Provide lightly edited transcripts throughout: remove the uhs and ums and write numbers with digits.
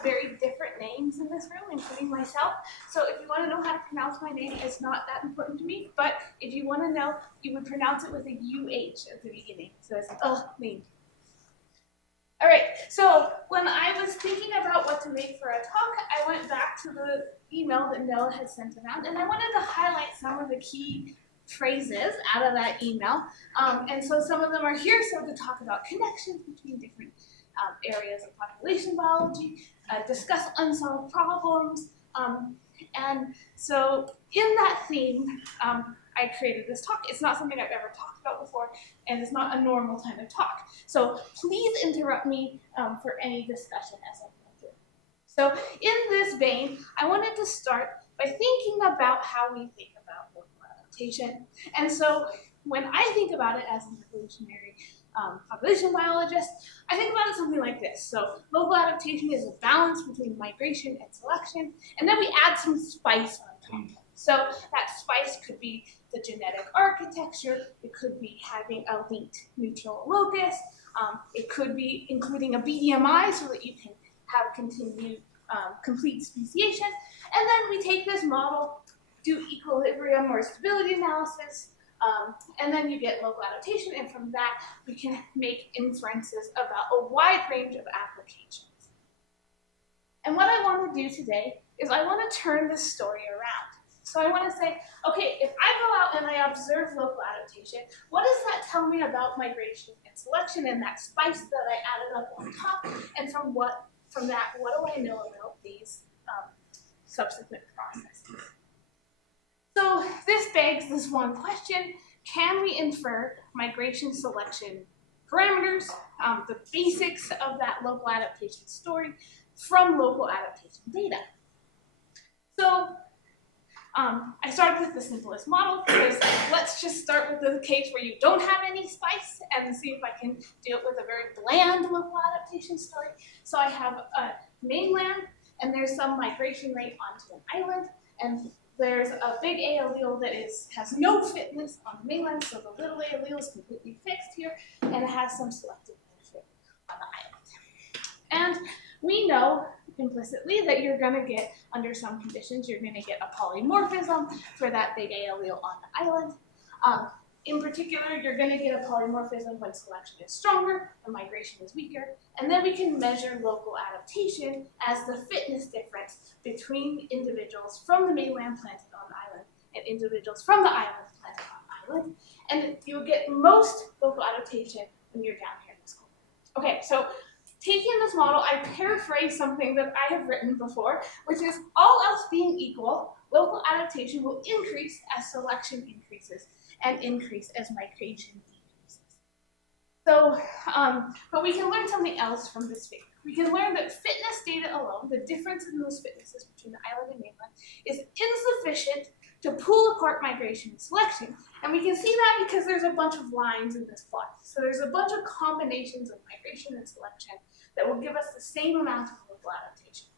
have very different names in this room, including myself. So if you want to know how to pronounce my name, it's not that important to me. But if you want to know, you would pronounce it with a UH at the beginning. So it's name. All right, so when I was thinking about what to make for a talk, I went back to the email that Noah had sent around, and I wanted to highlight some of the key phrases out of that email. And so some of them are here, so to talk about connections between different areas of population biology, discuss unsolved problems, and so in that theme, I created this talk. It's not something I've ever talked about before, and it's not a normal kind of talk. So please interrupt me for any discussion as I go through. So in this vein, I wanted to start by thinking about how we think about local adaptation. And so when I think about it as an evolutionary population biologist, I think about it something like this. So local adaptation is a balance between migration and selection, and then we add some spice on top. So that spice could be the genetic architecture, it could be having a linked neutral locus, it could be including a BDMI so that you can have continued complete speciation, and then we take this model, do equilibrium or stability analysis, and then you get local adaptation, and from that we can make inferences about a wide range of applications. And what I want to do today is I want to turn this story around. So I want to say, okay, if I go out and I observe local adaptation, what does that tell me about migration and selection and that spice that I added up on top? And from that, what do I know about these subsequent processes? So this begs this one question: can we infer migration selection parameters, the basics of that local adaptation story, from local adaptation data? So I started with the simplest model because let's just start with the case where you don't have any spice and see if I can do it with a very bland local adaptation story. So I have a mainland, and there's some migration rate onto an island, and there's a big A allele that has no fitness on the mainland, so the little A allele is completely fixed here, and it has some selective benefit on the island. And we know implicitly that you're going to get, under some conditions, you're going to get a polymorphism for that big A allele on the island. In particular, you're going to get a polymorphism when selection is stronger and migration is weaker. And then we can measure local adaptation as the fitness difference between individuals from the mainland planted on the island and individuals from the island planted on the island. And you'll get most local adaptation when you're down here in this corner. Okay, so taking this model, I paraphrase something that I have written before, which is all else being equal, local adaptation will increase as selection increases and increase as migration decreases. So, but we can learn something else from this figure. We can learn that fitness data alone, the difference in those fitnesses between the island and mainland, is insufficient to pull apart migration and selection. And we can see that because there's a bunch of lines in this plot. So there's a bunch of combinations of migration and selection that will give us the same amount of local adaptation.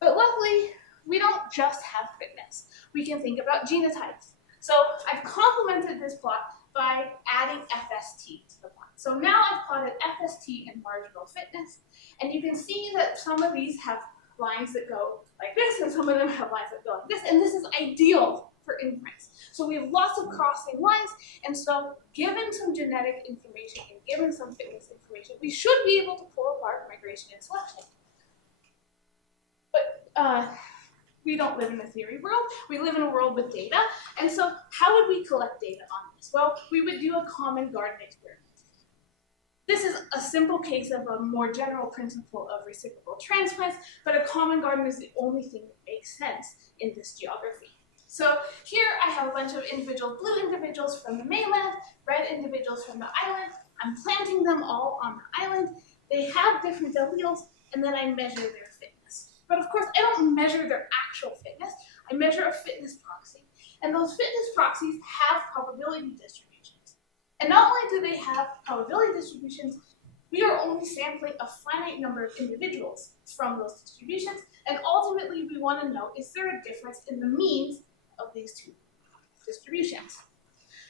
But luckily, we don't just have fitness. We can think about genotypes. So I've complemented this plot by adding FST to the plot. So now I've plotted FST and marginal fitness, and you can see that some of these have lines that go like this, and some of them have lines that go like this, and this is ideal for inference. So we have lots of crossing lines, and so given some genetic information and given some fitness information, we should be able to pull apart migration and selection. But we don't live in a theory world, we live in a world with data, and so how would we collect data on this? Well, we would do a common garden experiment. This is a simple case of a more general principle of reciprocal transplants, but a common garden is the only thing that makes sense in this geography. So here I have a bunch of blue individuals from the mainland, red individuals from the island. I'm planting them all on the island. They have different alleles, and then I measure their fitness. But of course, I don't measure their actual fitness. I measure a fitness proxy. And those fitness proxies have probability distributions. And not only do they have probability distributions, we are only sampling a finite number of individuals from those distributions. And ultimately, we want to know, is there a difference in the means of these two distributions?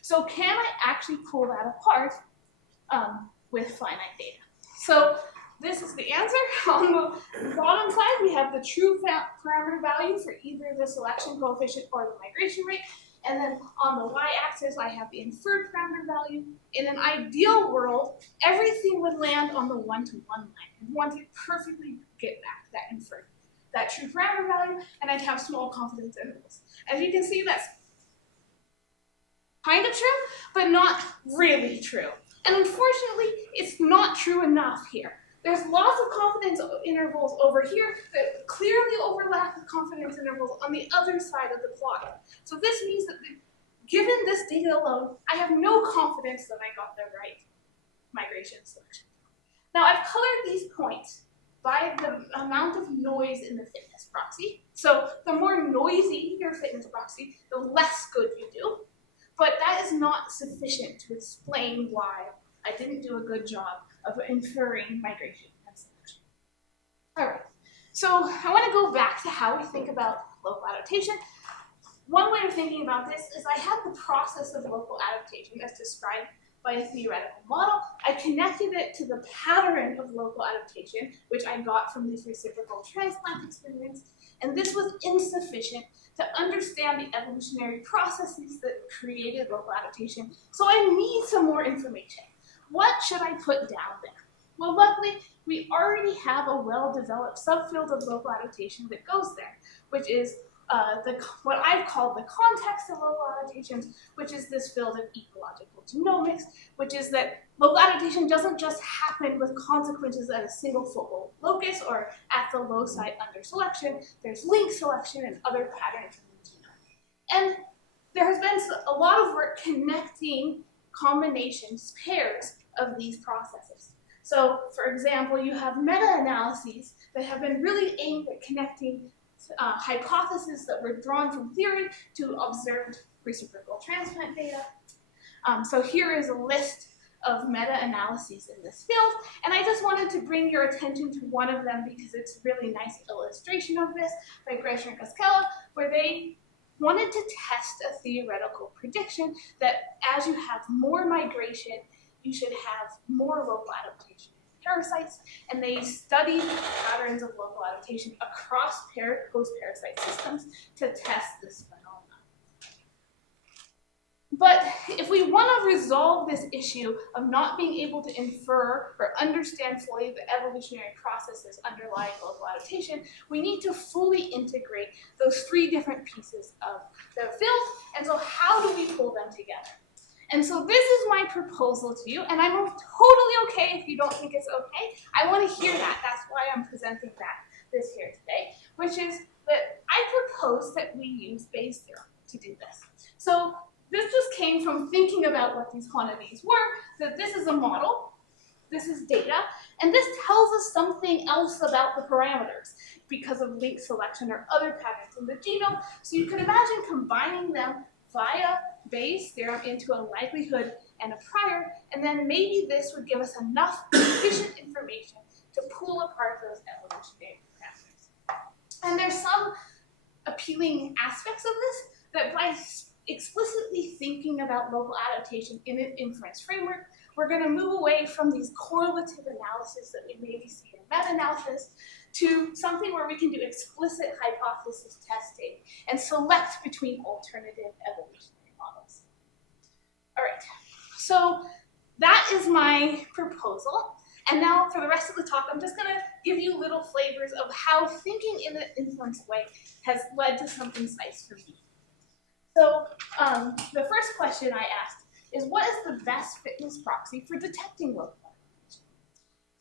So can I actually pull that apart with finite data? So this is the answer. On the bottom side, we have the true parameter value for either the selection coefficient or the migration rate. And then on the y-axis, I have the inferred parameter value. In an ideal world, everything would land on the one-to-one line. We want to perfectly get back that inferred, that true parameter value, and I'd have small confidence intervals. As you can see, that's kind of true, but not really true. And unfortunately, it's not true enough here. There's lots of confidence intervals over here that clearly overlap the confidence intervals on the other side of the plot. So this means that given this data alone, I have no confidence that I got the right migration selection. Now I've colored these points by the amount of noise in the fitness proxy. So the more noisy your fitness proxy, the less good you do. But that is not sufficient to explain why I didn't do a good job of inferring migration and selection. All right, so I want to go back to how we think about local adaptation. One way of thinking about this is I have the process of local adaptation as described by a theoretical model. I connected it to the pattern of local adaptation, which I got from these reciprocal transplant experiments, and this was insufficient to understand the evolutionary processes that created local adaptation, so I need some more information. What should I put down there? Well, luckily, we already have a well-developed subfield of local adaptation that goes there, which is what I've called the context of local adaptations, which is this field of ecological genomics, which is that local adaptation doesn't just happen with consequences at a single focal locus or at the loci under selection. There's link selection and other patterns in the genome. And there has been a lot of work connecting combinations, pairs of these processes. So, for example, you have meta-analyses that have been really aimed at connecting hypotheses that were drawn from theory to observed reciprocal transplant data. So here is a list of meta-analyses in this field, and I just wanted to bring your attention to one of them because it's a really nice illustration of this by Fraser and Cascella, where they wanted to test a theoretical prediction that as you have more migration, you should have more local adaptation in parasites, and they studied patterns of local adaptation across host-parasite systems to test this phenomenon. But if we want to resolve this issue of not being able to infer or understand fully the evolutionary processes underlying local adaptation, we need to fully integrate those three different pieces of the field. And so how do we pull them together? And so this is my proposal to you, and I'm totally okay if you don't think it's okay. I want to hear that. That's why I'm presenting this here today, which is that I propose that we use Bayes' theorem to do this. So this just came from thinking about what these quantities were, that this is a model, this is data, and this tells us something else about the parameters because of link selection or other patterns in the genome. So you can imagine combining them via Bayes' theorem into a likelihood and a prior, and then maybe this would give us enough sufficient information to pull apart those evolutionary parameters. And there's some appealing aspects of this that by explicitly thinking about local adaptation in an inference framework, we're going to move away from these correlative analysis that we maybe see in meta-analysis to something where we can do explicit hypothesis testing and select between alternative evolutionary models. All right, so that is my proposal. And now for the rest of the talk, I'm just going to give you little flavors of how thinking in an inference way has led to something nice for me. So the first question I asked is, what is the best fitness proxy for detecting local adaptation?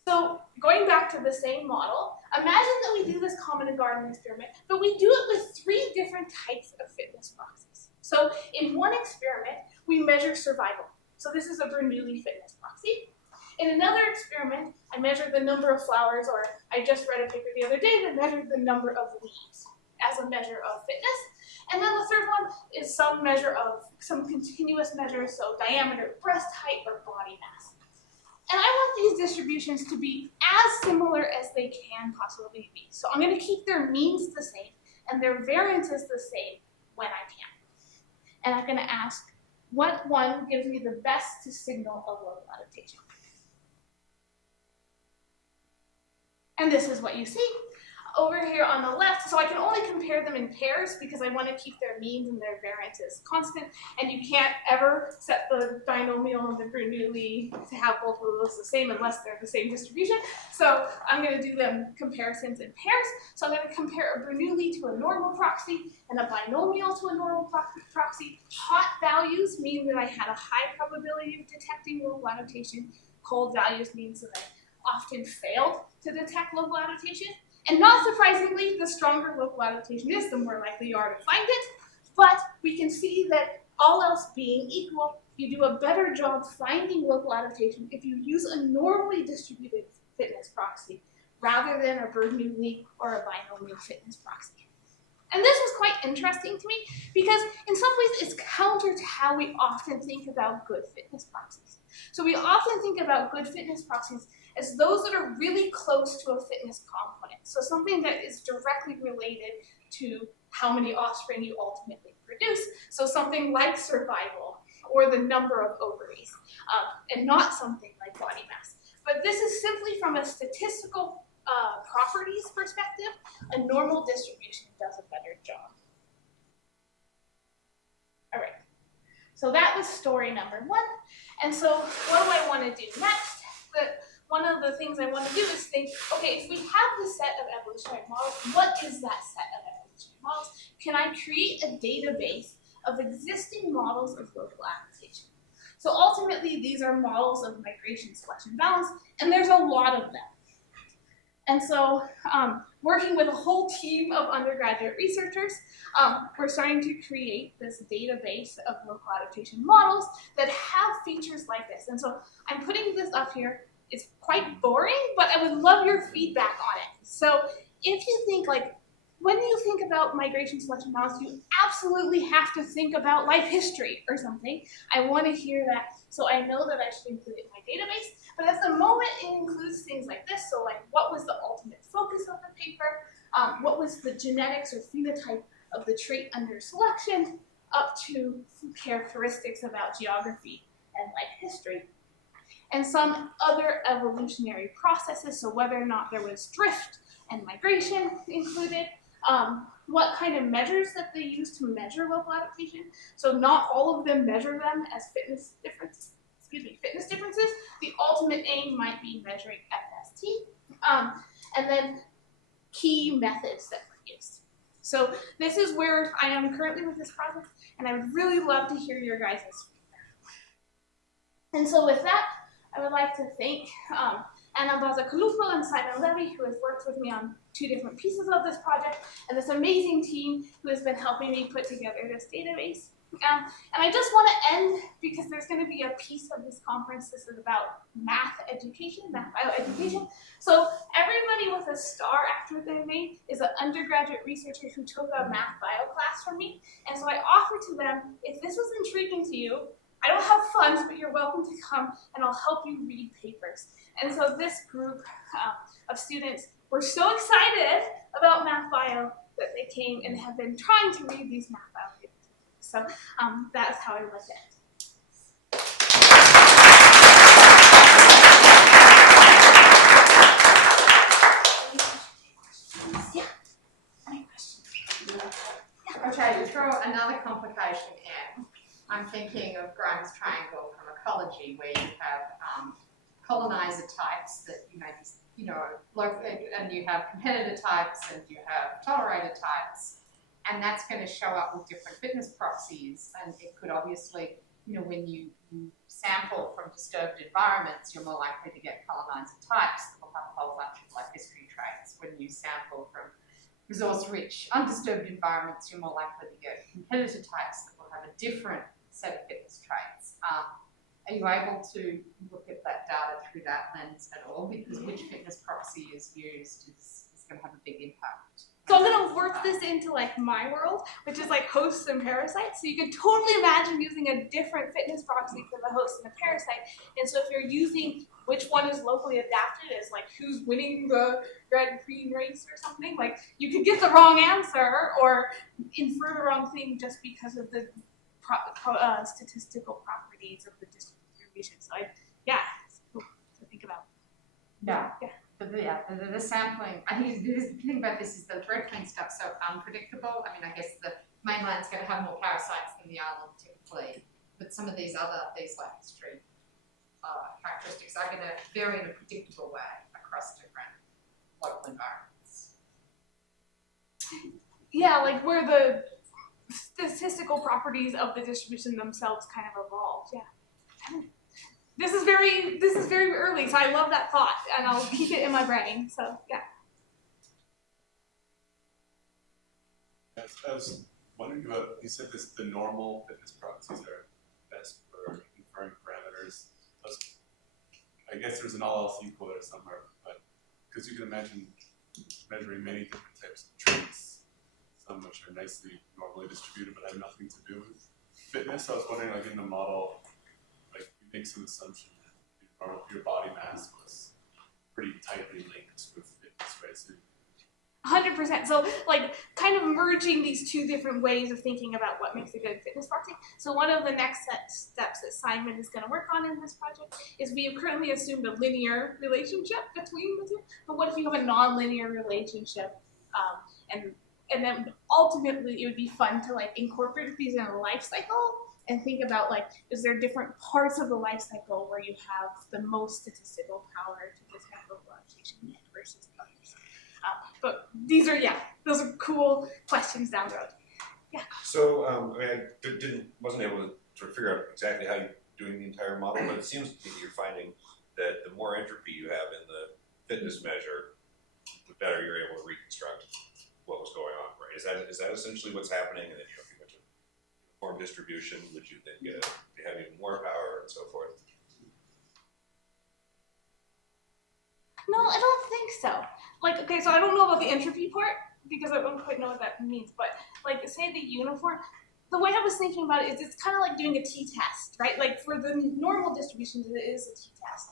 So going back to the same model, imagine that we do this common and garden experiment, but we do it with three different types of fitness proxies. So in one experiment, we measure survival. So this is a Bernoulli fitness proxy. In another experiment, I measured the number of flowers, or I just read a paper the other day that measured the number of leaves as a measure of fitness. And then the third one is some continuous measure, so diameter, breast height, or body mass. And I want these distributions to be as similar as they can possibly be. So I'm going to keep their means the same and their variances the same when I can. And I'm going to ask, what one gives me the best to signal a local adaptation? And this is what you see. Over here on the left, so I can only compare them in pairs because I want to keep their means and their variances constant, and you can't ever set the binomial and the Bernoulli to have both of those the same unless they're the same distribution. So I'm going to do them comparisons in pairs. So I'm going to compare a Bernoulli to a normal proxy and a binomial to a normal proxy. Hot values mean that I had a high probability of detecting local adaptation. Cold values means that I often failed to detect local adaptation. And not surprisingly, the stronger local adaptation is, the more likely you are to find it. But we can see that all else being equal, you do a better job finding local adaptation if you use a normally distributed fitness proxy rather than a Bernoulli or a binomial fitness proxy. And this was quite interesting to me because in some ways it's counter to how we often think about good fitness proxies. So we often think about good fitness proxies as those that are really close to a fitness component. So something that is directly related to how many offspring you ultimately produce. So something like survival or the number of ovaries, and not something like body mass. But this is simply from a statistical properties perspective, a normal distribution does a better job. All right, so that was story number one. And so what do I want to do next? One of the things I want to do is think, okay, if we have this set of evolutionary models, what is that set of evolutionary models? Can I create a database of existing models of local adaptation? So ultimately, these are models of migration, selection, balance, and there's a lot of them. And so working with a whole team of undergraduate researchers, we're starting to create this database of local adaptation models that have features like this. And so I'm putting this up here. It's quite boring, but I would love your feedback on it. So if you think, like, when you think about migration, selection, balance, you absolutely have to think about life history or something. I want to hear that, so I know that I should include it in my database. But at the moment, it includes things like this. So like, what was the ultimate focus of the paper? What was the genetics or phenotype of the trait under selection, up to characteristics about geography and life history. And some other evolutionary processes, so whether or not there was drift and migration included, what kind of measures that they use to measure local adaptation. So not all of them measure them as fitness differences. The ultimate aim might be measuring FST, and then key methods that were used. So this is where I am currently with this project, and I would really love to hear your guys' feedback. And so with that, I would like to thank Anna Baza-Kalupal and Simon Levy, who has worked with me on 2 different pieces of this project, and this amazing team who has been helping me put together this database. And I just want to end, because there's going to be a piece of this conference. This is about math education, math bioeducation. So everybody with a star after their name is an undergraduate researcher who took a math bio class from me. And so I offer to them, if this was intriguing to you, I don't have funds, but you're welcome to come and I'll help you read papers. And so this group of students were so excited about math bio that they came and have been trying to read these math bio papers. So that's how I would like to end. Yeah. Any questions? Okay, to throw another complication in, I'm thinking of Grimes' triangle from ecology, where you have colonizer types that and you have competitor types and you have tolerator types, and that's going to show up with different fitness proxies. And it could obviously, when you sample from disturbed environments, you're more likely to get colonizer types that will have a whole bunch of life history traits. When you sample from resource-rich, undisturbed environments, you're more likely to get competitor types that will have a different set of fitness traits. Are you able to look at that data through that lens at all? Because which fitness proxy is used is going to have a big impact. So I'm going to work this into like my world, which is like hosts and parasites. So you could totally imagine using a different fitness proxy for the host and the parasite. And so if you're using which one is locally adapted as like who's winning the red-green race or something, like you could get the wrong answer or infer the wrong thing just because of the statistical properties of the distribution. So yeah, it's cool to think about. Yeah. the sampling, I think the thing about this is the red clean stuff's so unpredictable. I mean, I guess the mainland's going to have more parasites than the island typically, but some of these like extreme characteristics are going to vary in a predictable way across different local environments. Yeah, like where the statistical properties of the distribution themselves kind of evolve. Yeah. This is very early, so I love that thought, and I'll keep it in my brain. So yeah. Yes, I was wondering about, you said the normal fitness proxies are best for inferring parameters. I guess there's an all else equal there somewhere, but because you can imagine measuring many different types of traits, some which are nicely normally distributed but have nothing to do with fitness. So I was wondering, like in the model, like you make some assumption that your body mass was pretty tightly linked with fitness, right? So 100%. So, like, kind of merging these two different ways of thinking about what makes a good fitness proxy. So, one of the next steps that Simon is going to work on in this project is we have currently assumed a linear relationship between the two. But what if you have a non-linear relationship, and then ultimately it would be fun to like incorporate these in a life cycle and think about like, is there different parts of the life cycle where you have the most statistical power to detect local adaptation versus others? But these are, those are cool questions down the road. Yeah. So, I mean, I wasn't able to sort of figure out exactly how you're doing the entire model, but it seems to me that you're finding that the more entropy you have in the fitness measure, the better you're able to reconstruct what was going on, right? Is that essentially what's happening? And then if you went to uniform distribution, would you then have even more power and so forth? No, I don't think so. Like, okay, so I don't know about the entropy part because I don't quite know what that means. But like, say the uniform, the way I was thinking about it is it's kind of like doing a t-test, right? Like for the normal distributions, it is a t-test.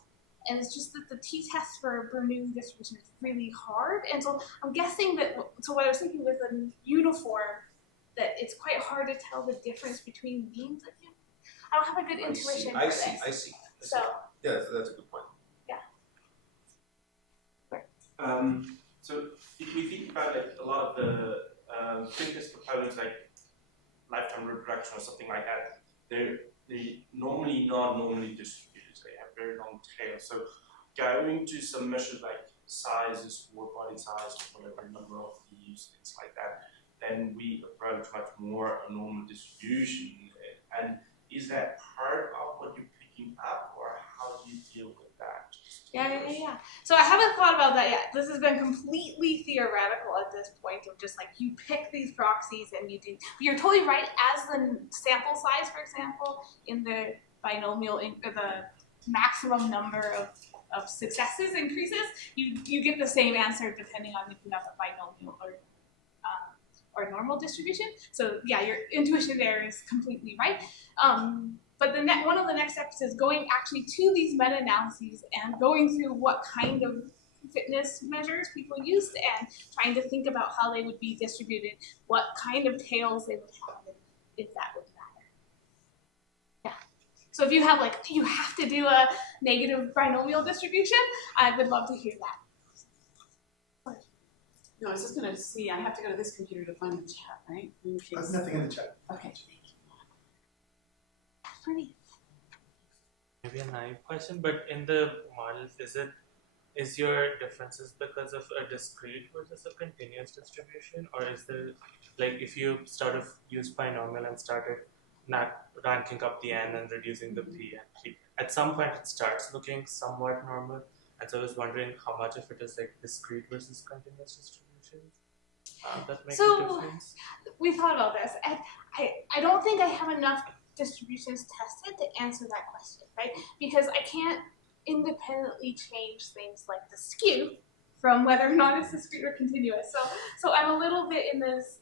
And it's just that the t-test for a Bernoulli distribution is really hard. And so I'm guessing that, so what I was thinking with a uniform, that it's quite hard to tell the difference between means. I don't have a good intuition for this. I see. So yeah, that's a good point. So if we think about like a lot of the fitness components like lifetime reproduction or something like that, they're normally not normally distributed. So they have very long tails. So going to some measures like sizes or body size or whatever number of leaves, things like that, then we approach much more a normal distribution. And is that part of what you're picking up, or how do you deal with that? Yeah. So I haven't thought about that yet. This has been completely theoretical at this point of just like you pick these proxies and you do. But you're totally right. As the sample size, for example, in the binomial, the maximum number of successes increases, you get the same answer depending on if you have a binomial or normal distribution. So yeah, your intuition there is completely right. But one of the next steps is going actually to these meta-analyses and going through what kind of fitness measures people used and trying to think about how they would be distributed, what kind of tails they would have, and if that would matter. Yeah. So if you have you have to do a negative binomial distribution, I would love to hear that. No, I was just going to see. I have to go to this computer to find the chat, right? There's nothing in the chat. Okay. Pretty. Maybe a naive question, but in the models, is your differences because of a discrete versus a continuous distribution, or is there, like, if you sort of use binomial and started not ranking up the n and reducing the p and p, at some point it starts looking somewhat normal, and so I was wondering how much of it is like discrete versus continuous distributions that make a difference. We thought about this, and I don't think I have enough distributions tested to answer that question, right? Because I can't independently change things like the skew from whether or not it's discrete or continuous. So I'm a little bit in this.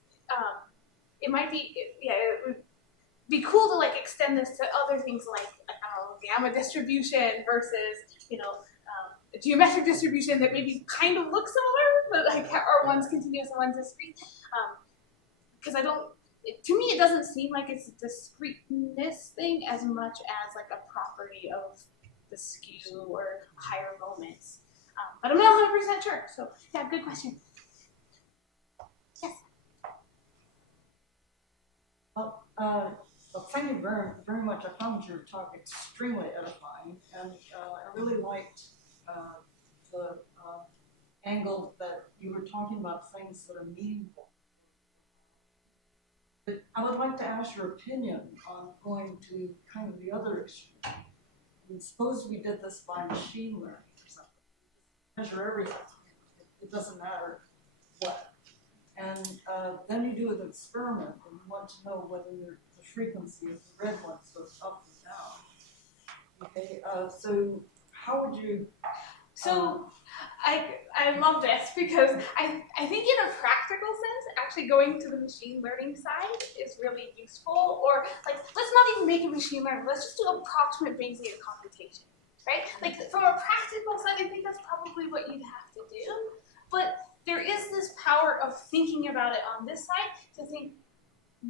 It might be, it would be cool to like extend this to other things like I don't know, gamma distribution versus a geometric distribution that maybe kind of looks similar, but like or one's continuous and one's discrete. Because I don't. To me, it doesn't seem like it's a discreteness thing as much as like a property of the skew or higher moments. But I'm not 100% sure. So yeah, good question. Yes. Well, thank you very, very much. I found your talk extremely edifying, and I really liked the angle that you were talking about things that are meaningful. But I would like to ask your opinion on going to kind of the other extreme. And suppose we did this by machine learning or something. Measure everything. It doesn't matter what. And then you do an experiment and you want to know whether the frequency of the red ones goes up or down. Okay, so how would you? So I love this because I think in a practical sense, actually going to the machine learning side is really useful. Or like, let's not even make a machine learning. Let's just do approximate Bayesian computation, right? Like from a practical side, I think that's probably what you'd have to do. But there is this power of thinking about it on this side to think,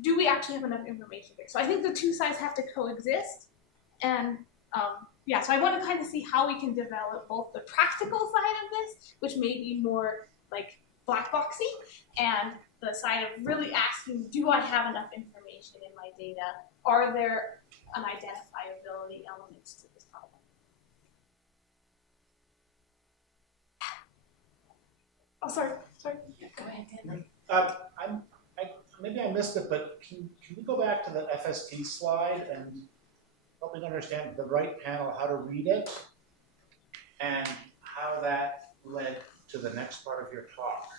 do we actually have enough information here? So I think the two sides have to coexist. And yeah, so I want to kind of see how we can develop both the practical side of this, which may be more like black boxy, and the side of really asking, do I have enough information in my data? Are there unidentifiability elements to this problem? Oh, sorry. Yeah, go ahead. Maybe I missed it, but can we go back to the FST slide and help me understand the right panel, how to read it, and how that led to the next part of your talk?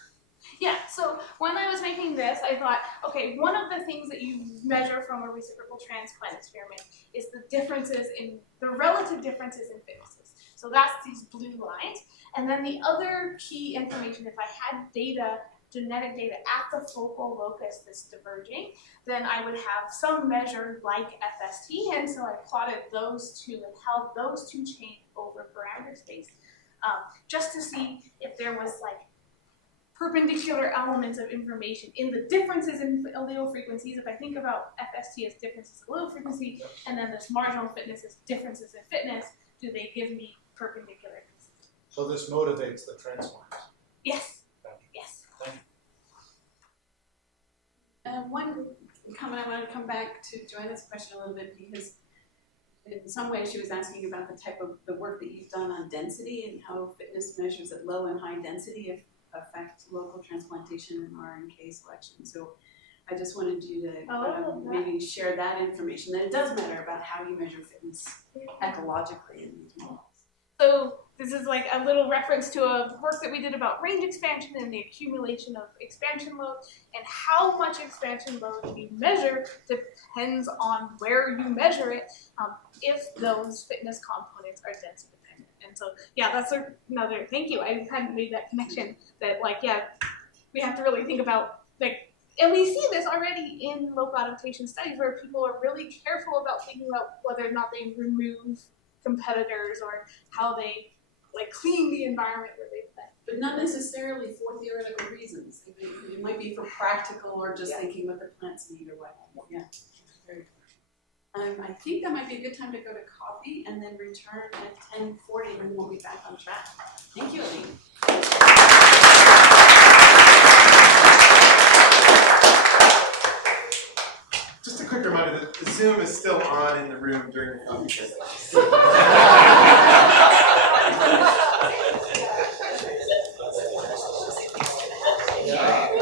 Yeah, so when I was making this, I thought, okay, one of the things that you measure from a reciprocal transplant experiment is the differences in, the relative differences in fitnesses. So that's these blue lines. And then the other key information, if I had data, genetic data at the focal locus that's diverging, then I would have some measure like FST, and so I plotted those two and held those two chains over parameter space, just to see if there was like perpendicular elements of information in the differences in allele frequencies. If I think about FST as differences in allele frequency, and then this marginal fitness as differences in fitness, do they give me perpendicular consistency? So this motivates the transplant. Yes. One comment, I want to come back to Joanna's question a little bit, because in some ways she was asking about the type of the work that you've done on density and how fitness measures at low and high density affect local transplantation and RNK selection. So I just wanted you to maybe share that information, that it does matter about how you measure fitness ecologically in these models. So this is like a little reference to a work that we did about range expansion and the accumulation of expansion load, and how much expansion load you measure depends on where you measure it, if those fitness components are density dependent. And so, yeah, that's another, thank you, I hadn't made that connection, that like, yeah, we have to really think about, like, and we see this already in local adaptation studies where people are really careful about thinking about whether or not they remove competitors or how they like clean the environment where they've been. But not necessarily for theoretical reasons. It might be for practical or just thinking what the plants need or what. Yeah. Very good. I think that might be a good time to go to coffee and then return at 10:40 and we'll be back on track. Thank you, Ailene. Just a quick reminder that the Zoom is still on in the room during the coffee break. Yeah.